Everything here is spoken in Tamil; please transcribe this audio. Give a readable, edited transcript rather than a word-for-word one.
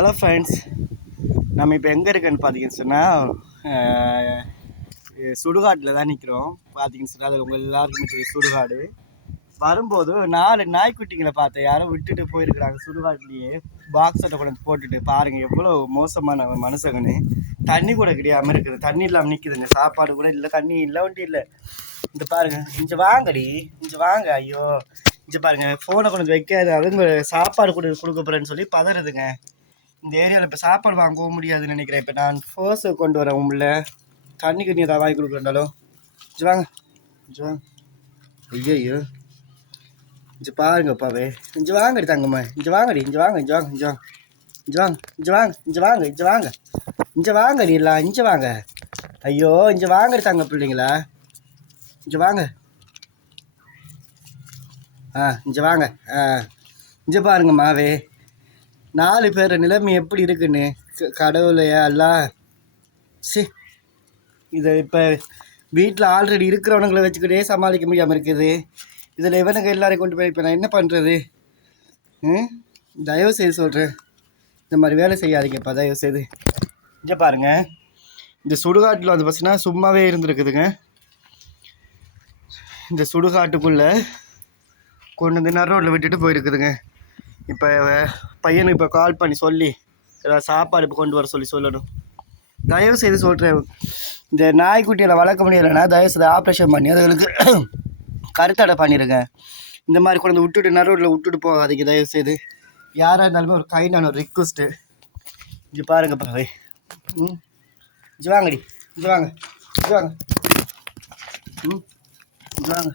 ஹலோ ஃப்ரெண்ட்ஸ், நம்ம இப்போ எங்கே இருக்குன்னு பார்த்தீங்கன்னு சொன்னால் சுடுகாட்டில் தான் நிற்கிறோம். பார்த்தீங்கன்னு சொன்னால் அது உங்கள் எல்லாருக்குமே தெரியும் சுடுகாடு. வரும்போது 4 நாய்க்குட்டிங்களை பார்த்தேன், யாரோ விட்டுட்டு போயிருக்கிறாங்க சுடுகாட்டிலேயே. பாக்ஸை கொண்டு போட்டுட்டு பாருங்கள் எவ்வளோ மோசமான மனுஷங்கன்னு. தண்ணி கூட கிடையாமல் இருக்குது, தண்ணி இல்லாமல் நிற்குதுங்க. சாப்பாடு கூட இல்லை, தண்ணி இல்லை, ஒண்டி இல்லை. இந்த பாருங்க, இங்கே வாங்கடி, இங்கே வாங்க. ஐயோ, இங்கே பாருங்க, ஃபோனை கொண்டு வைக்காது, அவங்க சாப்பாடு கொடுக்க போகிறேன்னு சொல்லி பதறதுங்க. இந்த ஏரியாவில் இப்போ சாப்பாடு வாங்கவும் முடியாதுன்னு நினைக்கிறேன். இப்போ நான் ஃபோர்ஸை கொண்டு வரேன் உள்ள தண்ணி கண்ணி ஏதாவது வாங்கி கொடுக்குறேன்டாலும். இங்கே வாங்க, இங்கே வாங்க. ஐயோ, இங்கே பாருங்கப்பாவே, இங்கே வாங்கடி தங்கம்மா, இங்கே வாங்கடி, இங்கே வாங்க, இங்கே வாங்க, இங்கே வாங்க, இங்கே வாங்க, இங்கே வாங்க, இங்கே வாங்க, இங்கே வாங்க, இங்கே வாங்கடி, இல்லை இங்கே வாங்க. ஐயோ, இங்கே வாங்கடி தங்க பிள்ளைங்களா, இங்கே வாங்க. இங்கே வாங்க. இங்கே பாருங்கம்மாவே, 4 பேர் நிலைமை எப்படி இருக்குன்னு. கடவுளையா எல்லாம் இதை இப்போ வீட்டில் ஆல்ரெடி இருக்கிறவனுங்களை வச்சுக்கிட்டே சமாளிக்க முடியாமல் இருக்குது. இதில் இவனுங்க எல்லாரையும் கொண்டு போய் இப்போ நான் என்ன பண்ணுறது? தயவு செய்து சொல்கிறேன், இந்த மாதிரி வேலை செய்யாதீங்கப்பா தயவு செய்து. இங்கே பாருங்கள், இந்த சுடுகாட்டில் வந்து பார்த்தீங்கன்னா சும்மாவே இருந்துருக்குதுங்க. இந்த சுடுகாட்டுக்குள்ளே கொண்டு வந்து நரோட்டில் விட்டுட்டு போயிருக்குதுங்க. இப்போ பையனுக்கு இப்போ கால் பண்ணி சொல்லி ஏதாவது சாப்பாடு இப்போ கொண்டு வர சொல்லணும். தயவு செய்து சொல்கிறேன், இந்த நாய்க்குட்டியில் வளர்க்க முடியலைன்னா தயவு செய்து ஆப்ரேஷன் பண்ணி அதுகளுக்கு கருத்தடை பண்ணிடுங்க. இந்த மாதிரி கொண்டு வந்து விட்டுட்டு நரோட்டில் விட்டுட்டு போகாதீங்க தயவு செய்து. யாராக இருந்தாலுமே ஒரு கைண்டான ஒரு ரிக்வஸ்ட்டு. இங்கே பாருங்க பாவை, இங்கே வாங்கடி, இங்கே வாங்க, இங்கே வாங்க, இங்கே வாங்க.